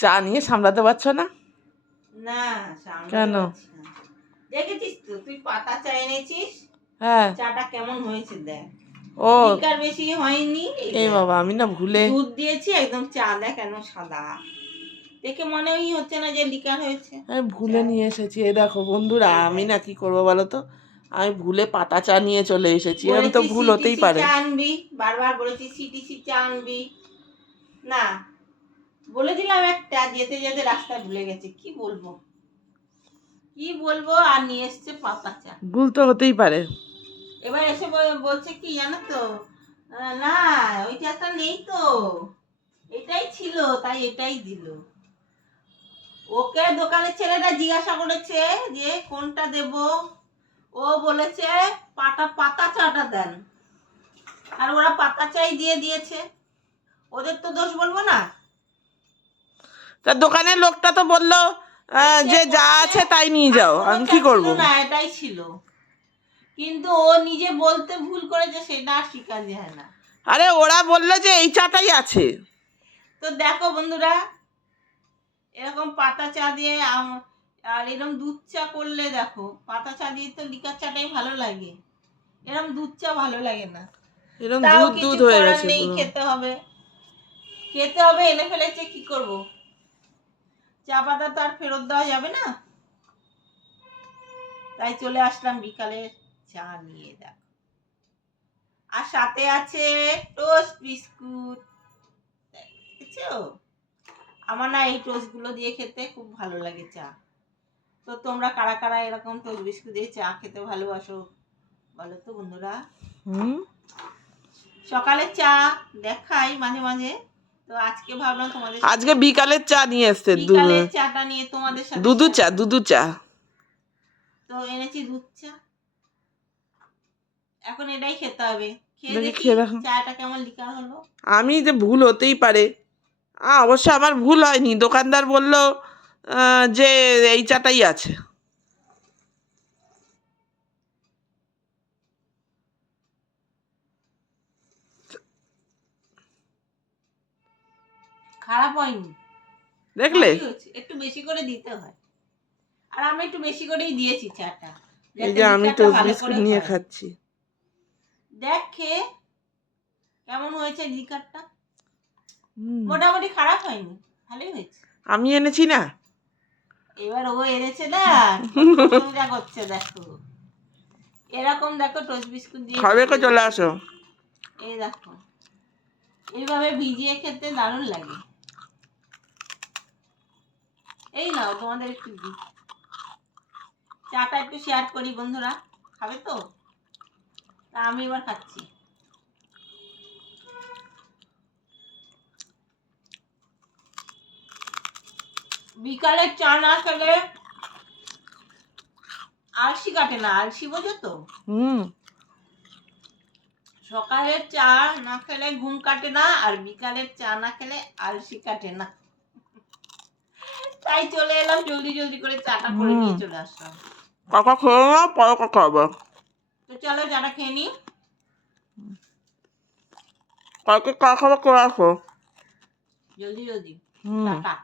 চা নিয়ে সামলাতে পারছো না? না সামনে কেন? দেখেছিস তো তুই পাতা চা এনেছিস, হ্যাঁ। চাটা কেমন হয়েছে দেখ। ও লিকার বেশি হয়নি। এই বাবা, আমি না ভুলে দুধ দিয়েছি একদম, চা দেখ কেন সাদা, দেখে মনেই হচ্ছে না যে লিকার হয়েছে। আমি ভুলে নিয়ে এসেছি। এই দেখো বন্ধুরা, আমি না কি করবো বলো তো, আমি ভুলে পাতা চা নিয়ে চলে এসেছি। আমি তো ভুল হতেই পারে। চা আনবি, বারবার বলেছি সিটিসি চা আনবি না, বলে দিলাম একটা, যেতে যেতে রাস্তায় ভুলে গেছে। কি বলবো আর নিয়ে এসছে পাতা চা। ভুল তো হতেই পারে। এবার এসে বলছে কি জানো তো, না ওই চাটা নেই তো, এটাই ছিল তাই এটাই দিল। ওকে দোকানের ছেলেটা জিজ্ঞাসা করেছে যে কোনটা দেব, ও বলেছে পাতা চাটা দেন, আর ওরা পাতা চাই দিয়ে দিয়েছে। ওদের তো দোষ বলবো না। তা দোকানের লোকটা তো বললো যে যা আছে তাই নিয়ে যাও, আমি কি করবো? না এটাই ছিল, কিন্তু ও নিজে বলতে ভুল করেছে, সেটা আর স্বীকার যায় না। আরে ওরা বললো যে এই চাটাই আছে। তো দেখো বন্ধুরা, এরকম পাতা চা দিয়ে আর এরকম দুধ চা করলে, দেখো পাতা চা দিয়ে তো লিকার চাটাই ভালো লাগে, এরকম দুধ চা ভালো লাগে না। এরকম তাও দুধ কিছু দুধ হয়ে করার গেছে নেই, পুরো। খেতে হবে, এনে ফেলেছে, কি করব। চা পাতা তো আর ফেরত দেওয়া যাবে না, তাই চলে আসলাম বিকালে চা নিয়ে। দেখ, আর সাথে আছে টোস্ট বিস্কুট। দেখেছো, আমার না এই টোস্ট গুলো দিয়ে খেতে খুব ভালো লাগে চা। তো তোমরা কারা কারা এরকম টোস্ট বিস্কুট দিয়ে চা খেতে ভালোবাসো বলো তো বন্ধুরা। সকালে চা দেখাই মাঝে মাঝে, তো আজকে ভাবলাম তোমাদের আজকে বিকালের চা নিয়ে এসছে। বিকালের চাটা নিয়ে তোমাদের সাথে দুধু চা তো এনেছি, দুধ চা। এখন এটাই খেতে হবে, খেয়ে দেখি চাটা কেমন লিকার হলো। আমি যে ভুল হতেই পারে, অবশ্য আমার ভুল হয়নি। দোকানদার বলল যে এই চাটাই আছে। খারাপ হয়নি, দেখলে, একটু বেশি করে দিতে হয়, আর আমি একটু বেশি করেই দিয়েছি চাটা। এই যে আমি টোস্ট বিস্কুট নিয়ে খাচ্ছি। দেখ খেয়ে কেমন হয়েছে লিকারটা, মোটামুটি খারাপ হয়নি, ভালোই হয়েছে। আমি এনেছি না, এবার ও এনেছে না, প্রশংসা করছে। দেখো এরকম, দেখো টোস্ট বিস্কুট দিয়ে খাবে তো চলে আসো। এই দেখো, এইভাবে ভিজিয়ে খেতে দারুণ লাগে। এই নাও তোমাদের একটু দিই, চাটা একটু শেয়ার করি, বন্ধুরা খাবে তো? তা আমি এবার খাচ্ছি। বিকালে চা না খেলে আলসি কাটে না, আলসি বোঝো তো। সকালের চা না খেলে ঘুম কাটে না, আর বিকালের চা না খেলে আলসি কাটে না। তাই চলে এলাম জলদি জলদি করে চাটা করে নিয়ে চলে আসলাম। কাকা খেয়ে না, পরে কথা হবে। তো চলো চাটা খেয়ে নি। কালকে চা খাবে, করে আসো জলদি জলদি। টাটা।